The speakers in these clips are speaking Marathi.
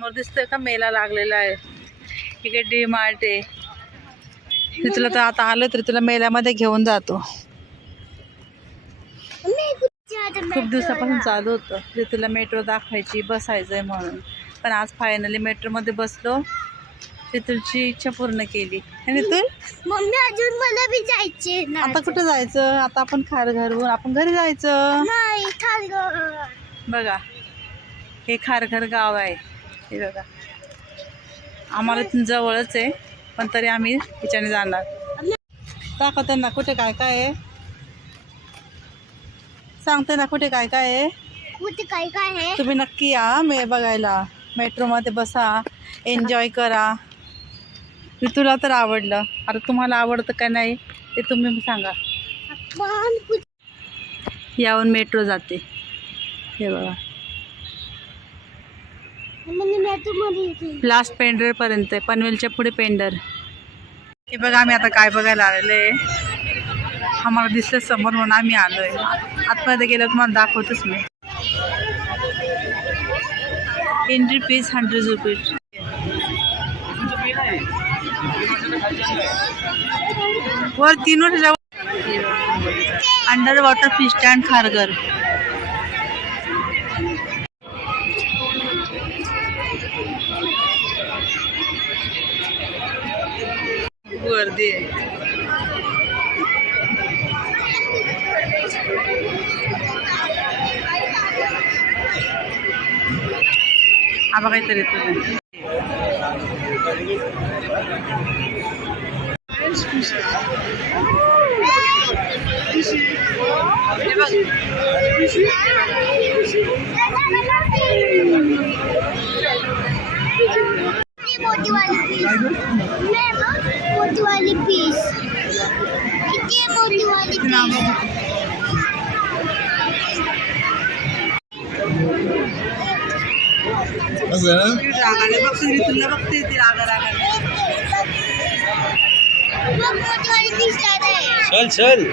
समोर दिसतोय का मेला लागलेला आहे. इकडे डी मार्ट आहे. तिथलं तर आता आलं तर तुला मेल्यामध्ये घेऊन जातो. खूप दिवसापासून चालू होतं. ते तुला मेट्रो दाखवायची बसायचंय म्हणून. पण आज फायनली मेट्रोमध्ये बसलो. ते तुझी इच्छा पूर्ण केली. आणि तू मम्मी अजून मला बी जायचे आता कुठं जायचं? आता आपण खार घरवरून आपण घरी जायचं. बघा. हे खारघर गाव आहे. हे बघा. आम्हाला इथून जवळच आहे पण तरी आम्ही ह्याच्याने जाणार. दाखवते ना कुठे काय काय आहे? सांगते ना कुठे काय काय आहे? कुठे काय काय आहे? तुम्ही नक्की या मे बघायला. मेट्रोमध्ये बसा एन्जॉय करा. मी तुला तर आवडलं. आता तुम्हाला आवडतं का नाही ते तुम्ही सांगा. यावून मेट्रो जाते. हे बघा म्हणजे मी मध्ये येते लास्ट पेंडर पर्यंत आहे पनवेलच्या पुढे पेंडर हे बघा आम्ही आता काय बघायला आलेलो आहे. आम्हाला दिसलं समोर म्हणून आम्ही आलोय. आतमध्ये गेलो तुम्हाला दाखवतोच मी. एंट्री फीस हंड्रेड रुपीज वर तीन वर्ष under water fish stand Kharghar. गर्दी आहे. आबा काहीतरी येतो हे वाली इथे नाव पीस बघ. असं ती रागाने बघते तुला बघते ती रागा रागाने मग मोठी वाली पीस दादा आहे चल चल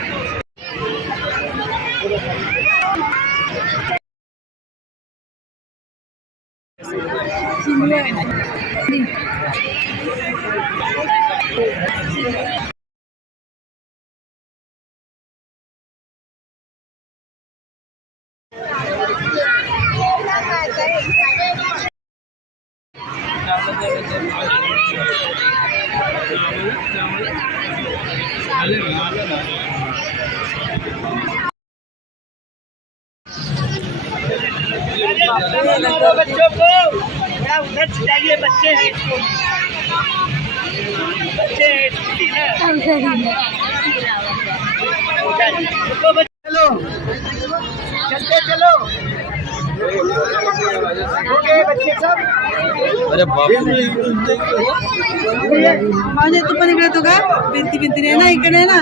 बच्चों को थोड़ा उधर छिटाइए बच्चे हैं इसको बच्चे हैं ना बच्चे, चलो चलते चलो ओके बच्चे सब माझ्या तू पण इकडे तो का? भिंती भिंती आहे ना इकडे ना.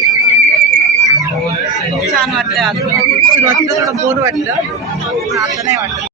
छान वाटलं आता सुरुवातीला थोडं बोर वाटलं पण आता नाही वाटत.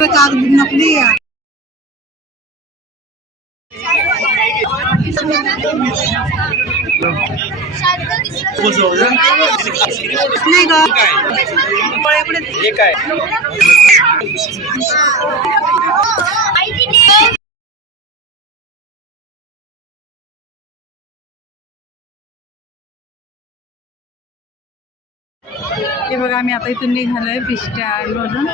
आहे नकली नाही ग हे काय हे बघा आम्ही आता इथून निघालोय बस स्टँड मधून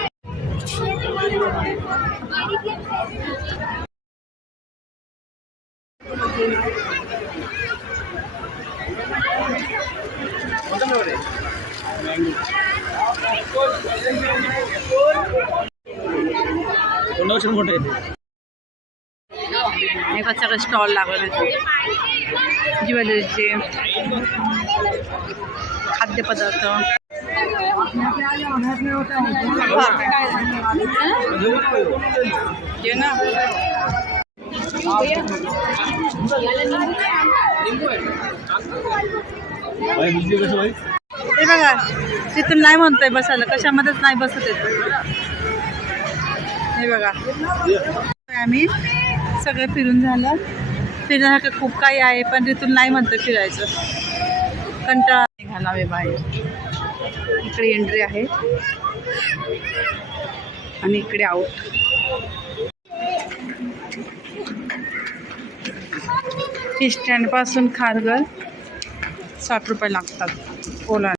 तोंडावर मोठं आहे हे बघा सगळं स्टॉल लागले ज्वेलरीचे खाद्यपदार्थ ते बघा तिथून नाही म्हणतोय बसायला. कशामध्येच नाही बसत येत. हे बघा. आम्ही. सगळं फिरून झालं. फिरण्यासारखं खूप काही आहे पण तिथून नाही म्हणतं फिरायचं. कंटाळा निघाला बाहेर. इकडे एंट्री आहे. आणि इकडे आउट स्टँडपासून खारघर साठ रुपये लागतात. ओला.